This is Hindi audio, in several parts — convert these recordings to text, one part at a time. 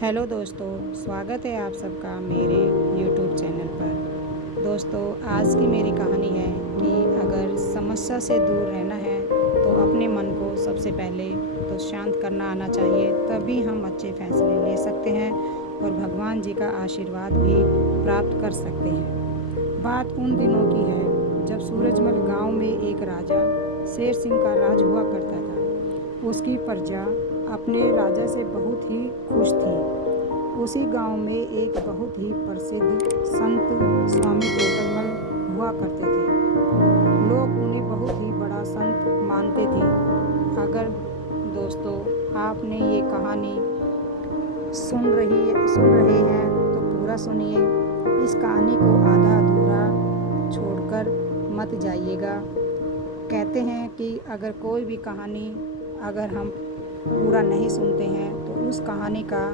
हेलो दोस्तों, स्वागत है आप सबका मेरे YouTube चैनल पर। दोस्तों, आज की मेरी कहानी है कि अगर समस्या से दूर रहना है तो अपने मन को सबसे पहले तो शांत करना आना चाहिए, तभी हम अच्छे फैसले ले सकते हैं और भगवान जी का आशीर्वाद भी प्राप्त कर सकते हैं। बात उन दिनों की है जब सूरजमल गांव में एक राजा शेर सिंह का राज हुआ करता था। उसकी प्रजा अपने राजा से बहुत ही खुश थी। उसी गांव में एक बहुत ही प्रसिद्ध संत स्वामी टोटलमल हुआ करते थे। लोग उन्हें बहुत ही बड़ा संत मानते थे। अगर दोस्तों आपने ये कहानी सुन रहे हैं तो पूरा सुनिए। इस कहानी को आधा अधूरा छोड़कर मत जाइएगा। कहते हैं कि अगर कोई भी कहानी अगर हम पूरा नहीं सुनते हैं तो उस कहानी का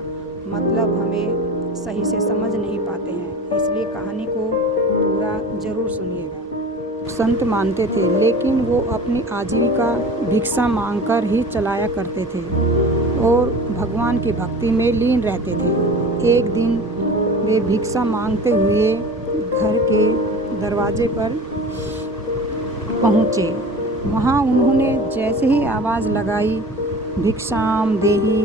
मतलब हमें सही से समझ नहीं पाते हैं, इसलिए कहानी को पूरा ज़रूर सुनिएगा। संत मानते थे, लेकिन वो अपनी आजीविका भिक्षा मांगकर ही चलाया करते थे और भगवान की भक्ति में लीन रहते थे। एक दिन वे भिक्षा मांगते हुए घर के दरवाजे पर पहुँचे। वहाँ उन्होंने जैसे ही आवाज़ लगाई, भिक्षाम देही,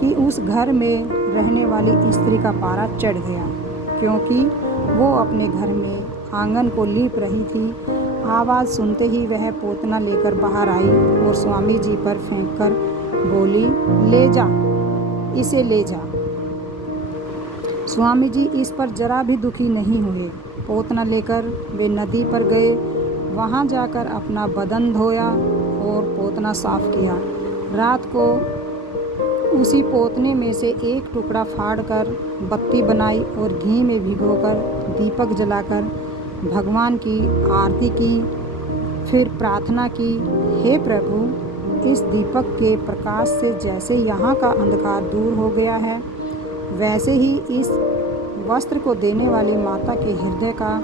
कि उस घर में रहने वाली स्त्री का पारा चढ़ गया, क्योंकि वो अपने घर में आंगन को लीप रही थी। आवाज़ सुनते ही वह पोतना लेकर बाहर आई और स्वामी जी पर फेंककर बोली, ले जा, इसे ले जा। स्वामी जी इस पर जरा भी दुखी नहीं हुए। पोतना लेकर वे नदी पर गए। वहाँ जाकर अपना बदन धोया और पोतना साफ किया। रात को उसी पोतने में से एक टुकड़ा फाड़कर बत्ती बनाई और घी में भिगोकर दीपक जलाकर भगवान की आरती की। फिर प्रार्थना की, हे प्रभु, इस दीपक के प्रकाश से जैसे यहाँ का अंधकार दूर हो गया है, वैसे ही इस वस्त्र को देने वाली माता के हृदय का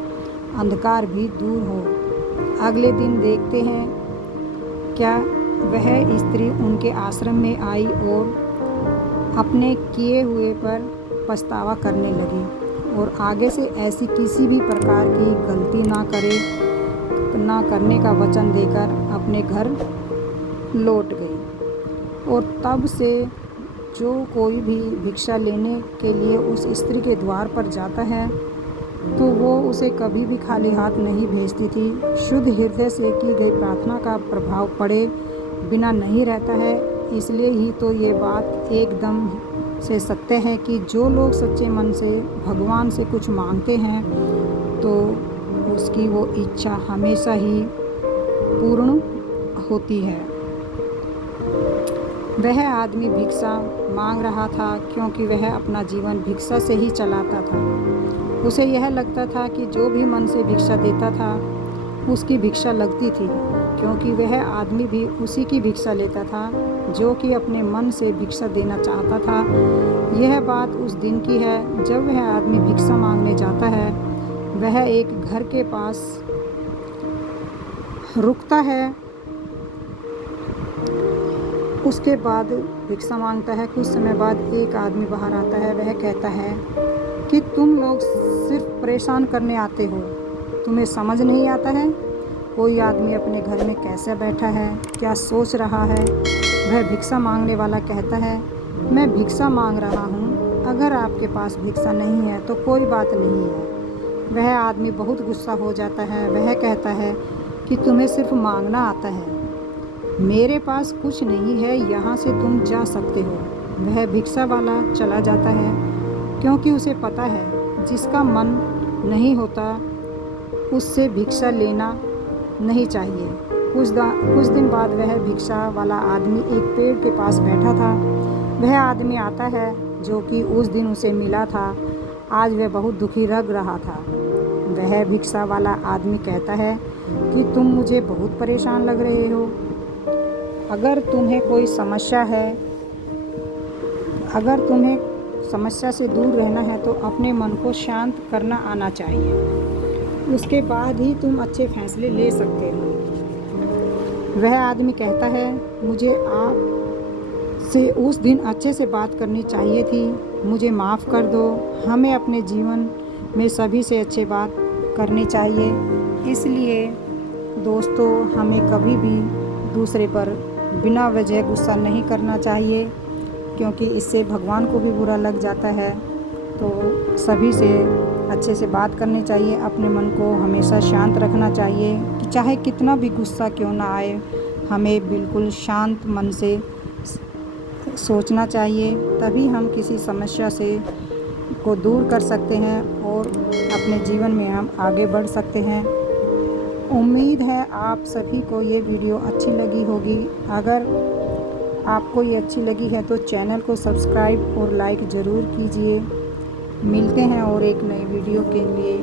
अंधकार भी दूर हो। अगले दिन देखते हैं क्या वह स्त्री उनके आश्रम में आई और अपने किए हुए पर पछतावा करने लगी और आगे से ऐसी किसी भी प्रकार की गलती ना करने का वचन देकर अपने घर लौट गई। और तब से जो कोई भी भिक्षा लेने के लिए उस स्त्री के द्वार पर जाता है तो वो उसे कभी भी खाली हाथ नहीं भेजती थी। शुद्ध हृदय से की गई प्रार्थना का प्रभाव पड़े बिना नहीं रहता है। इसलिए ही तो ये बात एकदम से सत्य है कि जो लोग सच्चे मन से भगवान से कुछ मांगते हैं तो उसकी वो इच्छा हमेशा ही पूर्ण होती है। वह आदमी भिक्षा मांग रहा था क्योंकि वह अपना जीवन भिक्षा से ही चलाता था। उसे यह लगता था कि जो भी मन से भिक्षा देता था उसकी भिक्षा लगती थी, क्योंकि वह आदमी भी उसी की भिक्षा लेता था जो कि अपने मन से भिक्षा देना चाहता था। यह बात उस दिन की है जब वह आदमी भिक्षा मांगने जाता है। वह एक घर के पास रुकता है, उसके बाद भिक्षा मांगता है। कुछ समय बाद एक आदमी बाहर आता है। वह कहता है कि तुम लोग सिर्फ परेशान करने आते हो, तुम्हें समझ नहीं आता है कोई आदमी अपने घर में कैसे बैठा है, क्या सोच रहा है। वह भिक्षा मांगने वाला कहता है, मैं भिक्षा मांग रहा हूँ, अगर आपके पास भिक्षा नहीं है तो कोई बात नहीं है। वह आदमी बहुत गुस्सा हो जाता है। वह कहता है कि तुम्हें सिर्फ मांगना आता है, मेरे पास कुछ नहीं है, यहाँ से तुम जा सकते हो। वह भिक्षा वाला चला जाता है, क्योंकि उसे पता है जिसका मन नहीं होता उससे भिक्षा लेना नहीं चाहिए। कुछ दिन बाद वह भिक्षा वाला आदमी एक पेड़ के पास बैठा था। वह आदमी आता है जो कि उस दिन उसे मिला था। आज वह बहुत दुखी लग रहा था। वह भिक्षा वाला आदमी कहता है कि तुम मुझे बहुत परेशान लग रहे हो। अगर तुम्हें कोई समस्या है, अगर तुम्हें समस्या से दूर रहना है तो अपने मन को शांत करना आना चाहिए, उसके बाद ही तुम अच्छे फैसले ले सकते हो। वह आदमी कहता है, मुझे आप से उस दिन अच्छे से बात करनी चाहिए थी। मुझे माफ़ कर दो। हमें अपने जीवन में सभी से अच्छे बात करनी चाहिए। इसलिए दोस्तों, हमें कभी भी दूसरे पर बिना वजह गुस्सा नहीं करना चाहिए, क्योंकि इससे भगवान को भी बुरा लग जाता है। तो सभी से अच्छे से बात करनी चाहिए। अपने मन को हमेशा शांत रखना चाहिए कि चाहे कितना भी गुस्सा क्यों ना आए, हमें बिल्कुल शांत मन से सोचना चाहिए। तभी हम किसी समस्या से को दूर कर सकते हैं और अपने जीवन में हम आगे बढ़ सकते हैं। उम्मीद है आप सभी को ये वीडियो अच्छी लगी होगी। अगर आपको ये अच्छी लगी है तो चैनल को सब्सक्राइब और लाइक ज़रूर कीजिए। मिलते हैं और एक नई वीडियो के लिए।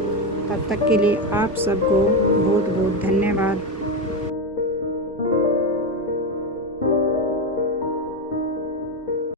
तब तक के लिए आप सबको बहुत बहुत धन्यवाद।